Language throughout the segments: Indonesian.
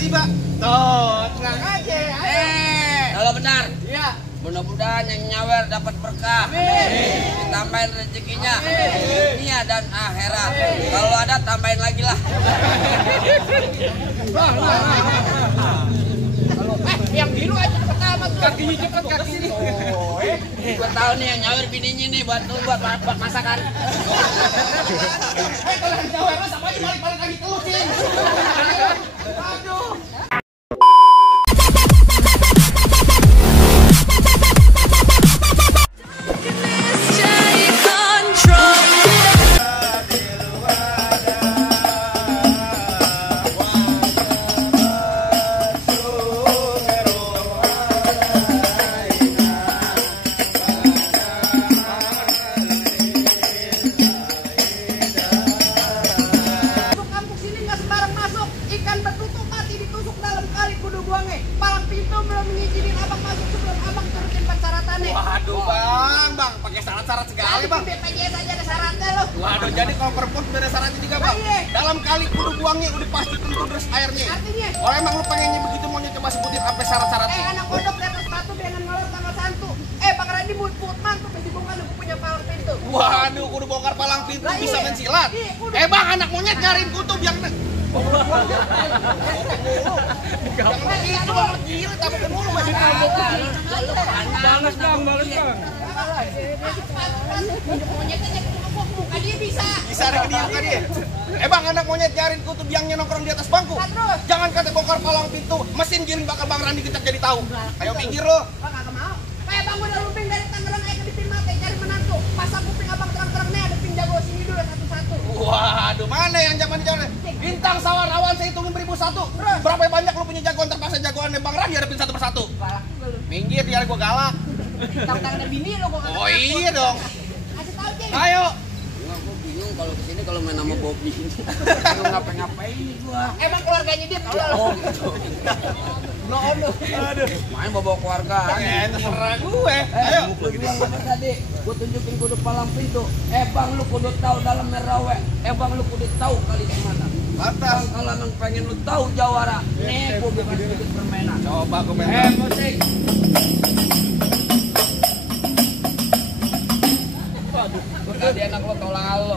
dikasih, Pak. Tuh, tenang aja. Kalau benar. Iya. Mudah-mudahan yang nyawer dapat berkah. Ditambahin rezekinya. Dunia dan akhirat. Kalau ada tambahin lagi lah. Yang biru aja pertama tuh. Kakinya cepet kaki ini. Gua tahu nih yang nyawer bininya nih buat masakan. Kalau yang nyawer sama aja balik-balik lagi telusin. Aduh. Palang pintu belum mengizinin abang masuk sebelum abang turutin persyaratannya. Waduh bang, pakai syarat-syarat segala bang. BPJS aja ada syaratnya loh. Waduh, jadi kalau perempuan udah ada syaratnya juga bang. Dalam kali kudu buangnya udah pasti tentu terus airnya. Artinya? Kalau emang lu pengennya begitu maunya coba sebutin apa syarat-syaratnya. Anak kodok di atas batu dengan ngelor sama santu. Bang Randy put mantuk masih bukan aku punya palang pintu. Waduh, kudu bongkar palang pintu Lah, bisa iya. main silat. Iya, Bang, anak monyet nyariin kutub yang jangan begitu bang, gila, tabukin mulu masih Balas bang. Monyet aja buka dia bisa. bisa ada dia kan dia. Bang, anak monyet nyariin kutub yang nongkrong di atas bangku. Terus? Jangan kata bongkar palang pintu, mesin giring bakal Bang Randy kita jadi tahu. Ayo minggir lo. Bang kagak mau. Bang udah lumping dari Tangerang ke Dipin Mate cari menantu. Pasang kuping abang terang-terang nih ada pin jago sini dulu satu-satu. Waduh, mana yang zaman-zaman bintang sawar awan saya hitungin 1001. Berapa banyak lu punya jagoan terpaksa jagoan Bang Randy hadapin satu persatu. Galak juga lu. Minggir biar gua galak. Tangan bini lo kok. Oh iya dong. Kasih tahu Cing. Ayo. Gua bingung kalau kesini kalau main sama Bobby. Lu ngapain nih gua? Bang keluarganya dia tahu lah. Oh gitu. Aduh. Main bawa keluarga. Terserah gue. Ayo. Lu bilang apa tadi? Gua tunjukin kudu palang pintu. Bang lu kudu tahu dalam merawe. Bang lu kudu tahu kali di mana. Atas. Bang kalau emang pengen lu tahu jawara. Nih gua bukan sedikit permainan. Coba gue main. Musik. Gua tadi enak lo tolong lo.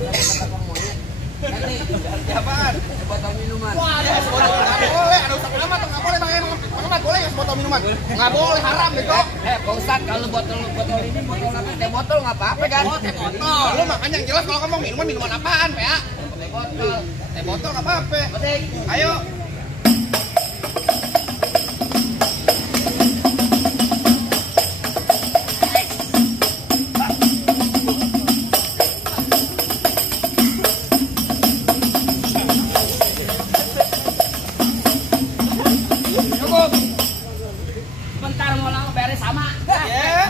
Masa kata monyet. Nanti Apaan? botol minuman. Waduh, es botol nggak boleh. Ada usaha pengamat tuh nggak boleh bang. Bang Ahmad boleh es botol minuman? Nggak boleh, haram gitu. Pak Ustadz, kalau botol ini botol apa? Teh botol nggak apa-apa kan? Oh, teh botol. Lu makanya yang jelas kalau ngomong minuman apaan, Pak? Teh botol. Teh botol nggak apa-apa. Musik. Ayo. Cukup. Bentar mau lang beres sama. Ya,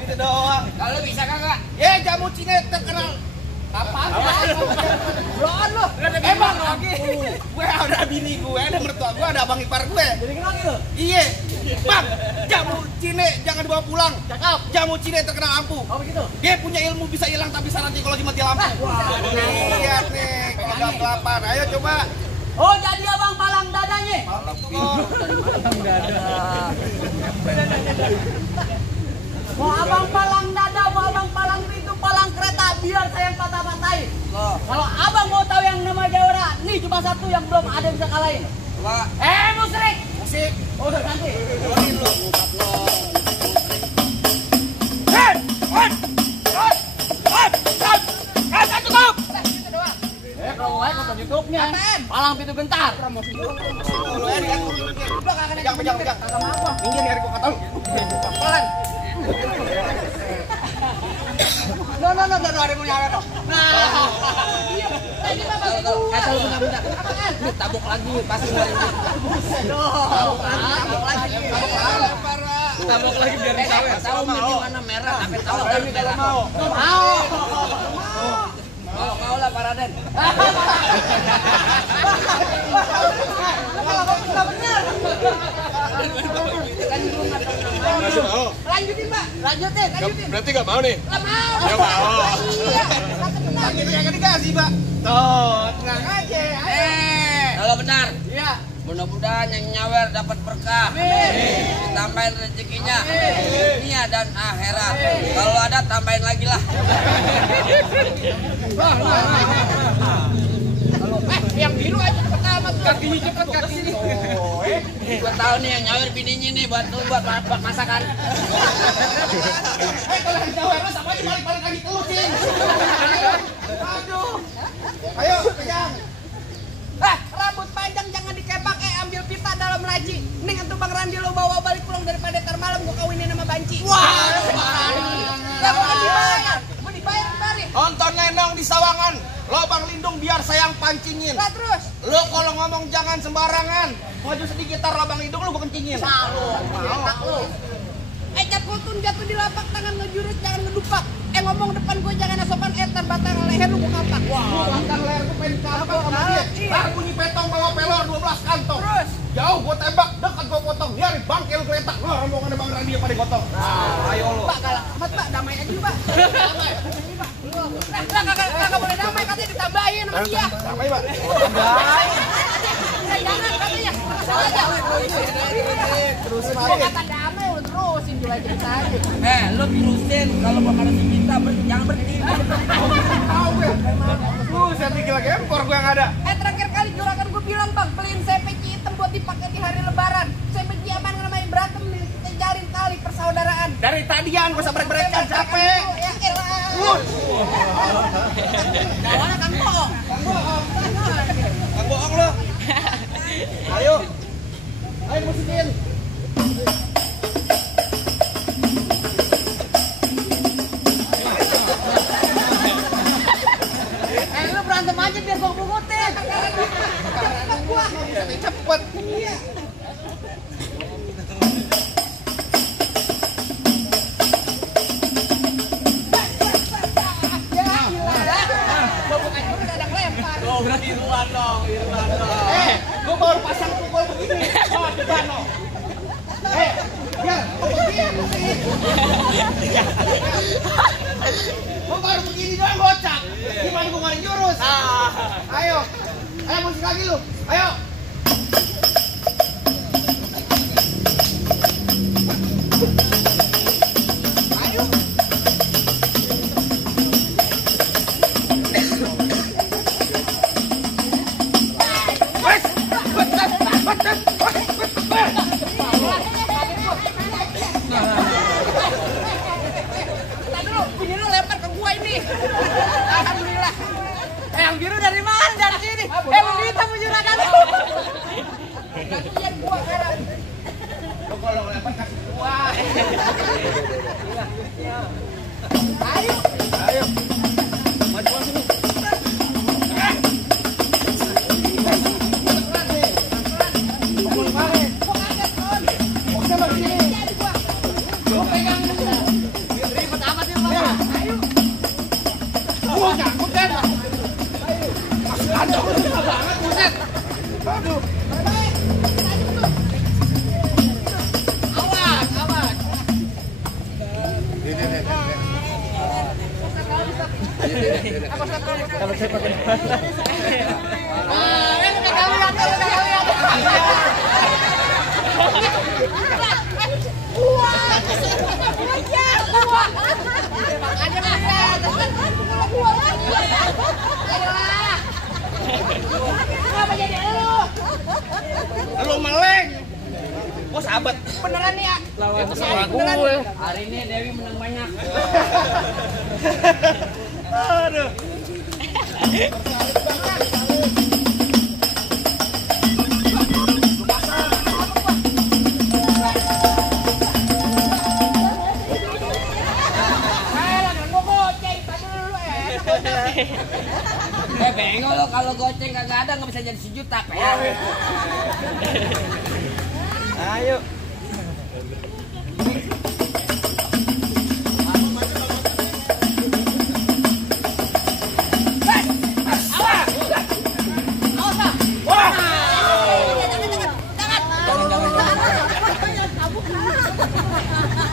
gitu doang. Kalau bisa kagak? Jamu Cina terkenal. Apaan? Bloon lo. Emang lagi. Gue ada bini gue, ada mertua gue, ada abang ipar gue. Jadi kenal gitu. Iya. Bang, jamu Cina jangan dibawa pulang. Cakep. Jamu Cina terkenal ampuh. Oh begitu. Dia punya ilmu bisa hilang tapi syaratnya kalau dimati lampu. Lihat nih, kalau nggak kelapan. Ayo coba. Oh jadi abang palang dadanya. Mau abang palang dada, mau abang palang pintu, palang kereta, biar saya yang patah-patahin. Kalau abang mau tahu yang nama Jawara, nih cuma satu yang belum ada yang bisa kalahin. Coba. Musrik. Musik. Oh udah ganti. YouTube-nya. Palang pintu bentar. Promosi dulu. Jangan. Minggir nyari gua kata lu. Pelan. No, ada punya apa tuh? Nah. Iya. Tadi Bapak itu. Kalau bentar. Ini tabuk lagi pasti mulai. Tabok lagi biar disawer. Tahu di mana merah, tapi tahu kan merah. Mau. Mau lah Pak Raden. Kalau nggak benar. Lanjutin Pak, lanjutin. Berarti nggak mau nih? Nggak mau. Ya mau. Iya. Yang dikasih Pak. Tuh, tenang aja. Kalau Kalau benar, Iya. mudah-mudahan yang nyawer dapat berkah. Ditambahin rezekinya, dunia dan akhirat. Kalau ada tambahin lagi lah. Yang biru aja pertama tuh. Kakinya cepet kaki. Gua tahu nih yang nyawer bininya nih buat masakan. Kalau yang jawab lu sama aja balik-balik lagi ke lu, Cing. Aduh. Ayo, pegang. Rambut panjang jangan dikepak, ambil pita dalam laci. Mending tuh Bang Randi lo bawa balik pulang daripada ntar malam gua kawinin sama Banci. Wah, Gak mau dibayar. Mau dibayar kemarin. nonton Lenong di Sawangan. Lobang lindung biar sayang pancingin. Lah terus. Lo kalau ngomong jangan sembarangan. Maju sedikit tar lobang lindung lu gua kencingin. Enak lu. Jatuh jatuh di lapak tangan ngejurus jangan ngedupak. Ngomong depan gue jangan asopan etan batang leher lu gua kampak. Wah, batang leher tuh pengen kampak sama dia. Tar bunyi petong bawa pelor 12 kantong. Terus. Jauh gua tembak, dekat gua potong. Nyari bangkel geletak. Wah, rombongan Bang Randi pada gotong. Ayo lo. Pak galak amat Pak, damai aja Pak. Damai. Nah, kagak boleh damai katanya ditambahin sama dia. Damai, Pak. Jangan katanya. Salah aja. Terusin Gua kata damai lu terusin juga ceritanya. Lu terusin kalau bakal cinta jangan berhenti. Tahu gue. Buset nih gila gempor gue yang ada. Terakhir kali juragan gue bilang Bang, beliin CPG hitam buat dipakai di hari lebaran. CPG apa namanya berantem nih, kita jalin tali persaudaraan. Dari tadian gue sabrek-brekan capek. Ya elah. Kawan Kang Bohong. Kang bohong lo. Ayo. Ayo musikin. Lu berantem aja biar gua bungutin. Cepet gua. Cepet. Iya. Gue baru pasang pukul begini. Oh, di Bano. Biar begini. Gue baru begini doang gocak. Gimana gue ngaring jurus? Ayo. Ayo musik lagi lu. Ayo. Alhamdulillah. Yang biru dari mana? Dari sini. Lu hitam juragan. Gantian gua sekarang. Lo kalau lempar kasih gua. Ayo. Ayo. Maju sini. Pukul kemarin. Gua kaget, Kon. Maksudnya begini. Jadi gua. Gua pegang. Ribet amat ya, Bang. Ayo. Gua nyangkut kan. Masih ada lu susah banget buset. Aduh. Awas, awas. Kalau saya pakai. Udah kalian, udah kalian. Wah, makanya melihat. Ayolah. Kenapa jadi elu? Lu meleng. Gua sahabat. Beneran nih ya? Beneran. Hari ini Dewi menang banyak. Aduh. Bengok lo kalau goceng kagak ada nggak bisa jadi sejuta ya. Ayo.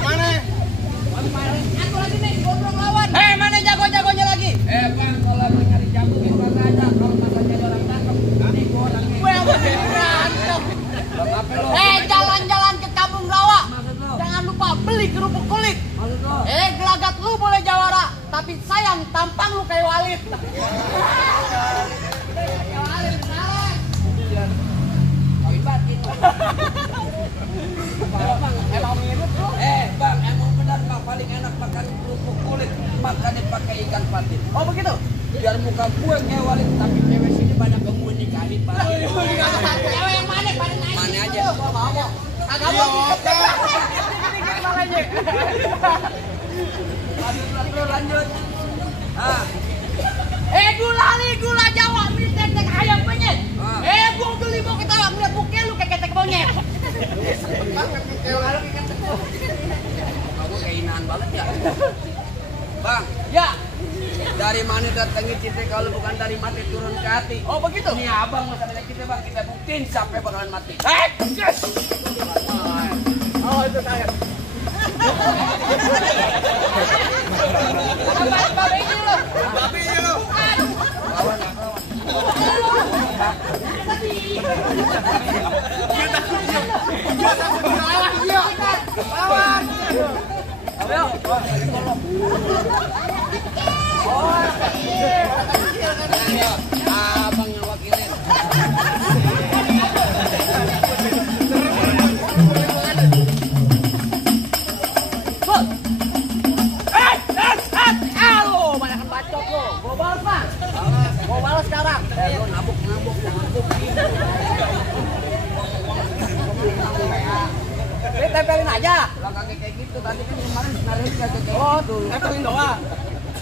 Mana? Aku lagi nih, gondrong lawan. Mana jago-jagonya lagi? Bang, kalau mau nyari jago gitu aja. Kalau masa jadi orang cakep, nanti gua orangnya. Gue yang kayak Walid. Kayak Walid kenalan. Kawin batin. Emang mirip lu. Bang, emang benar bang paling enak makan kerupuk kulit, makannya pakai ikan patin. Oh begitu. Biar muka gue kayak Walid, tapi cewek sini banyak yang mau nikahin pak. Cewek yang mana? Pada naik. Mana aja? Mau. Agak mau. Dikit makanya. Lanjut. Gula Jawa, mie tek ayam penyet. Ah. Gua beli mau ketawa ngeliat buke lu kayak ketek monyet. Kamu keinginan banget ya. Bang, Ya. dari mana datangnya cinta kalau bukan dari mati turun ke hati? Oh begitu. Ini abang masalahnya kita bang, kita buktiin sampai bakalan mati. Yes. Oh itu saya. Babi ini lo. Babi ini lo. Lawan. Lawan. Ayo. Abang yang wakilin. Halo, banyak bacot lo. Gua balas, Pak. Gua balas sekarang. Lo nabuk. Tempelin aja. Lah kagak kayak gitu, tadi kan kemarin senarin kagak kayak Oh, gitu. tempelin doang.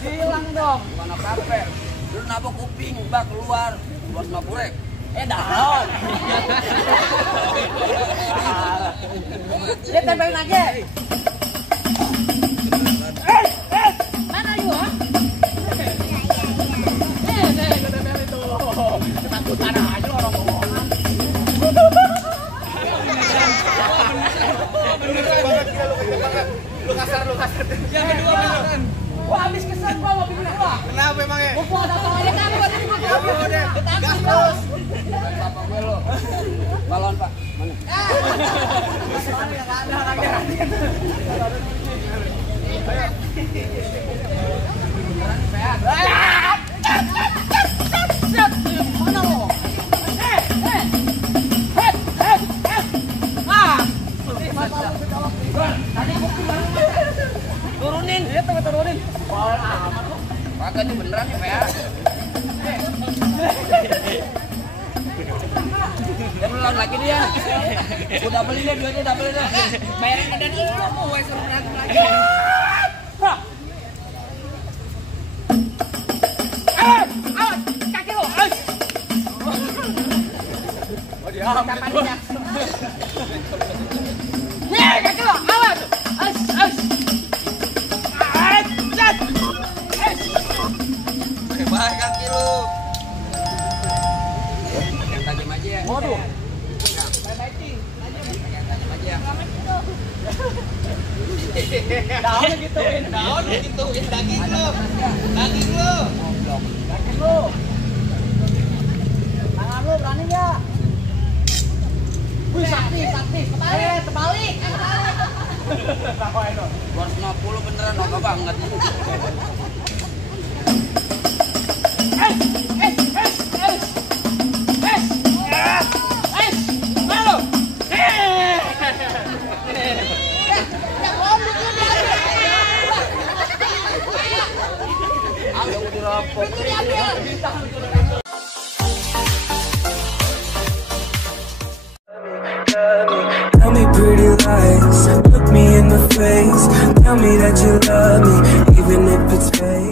Hilang dong. Bukan apa-apa. Lu nabuk kuping, bak keluar 250 rek. Daun. Dia tempelin aja. Mana lu, ha? Gue tempelin tuh. Ketakutan aja orang ngomong. Lu kasar. Yang kedua beneran. Wah, habis kesan gua mau bikin apa? Kenapa emangnya? Gua ada tawanya kan gua tadi gua. Udah. Gas terus. Bapak gue lo. Balon pak, mana? Soalnya enggak ada lagi. Mana lo? Turunin. Iya, turunin. Bawaan amat lu. Kagak nih beneran nih pak. Dia belum lagi dia. Udah beli deh, duitnya udah beli deh. Bayarin ke dan lu gue suruh berantem lagi. Awas, kaki lu. Oh dia ambil. Nih, kaki lu. Awas. Baik kaki lu. Yang tajam aja ya. Waduh. Tajam aja ya. Daunnya gituin. Daging lu. Kaki lu. Tangan lu berani nggak? Wih, sakti. Terbalik. 250 beneran oke banget. Tell me pretty lies, look me in the face. Tell me that you love me, even if it's fake.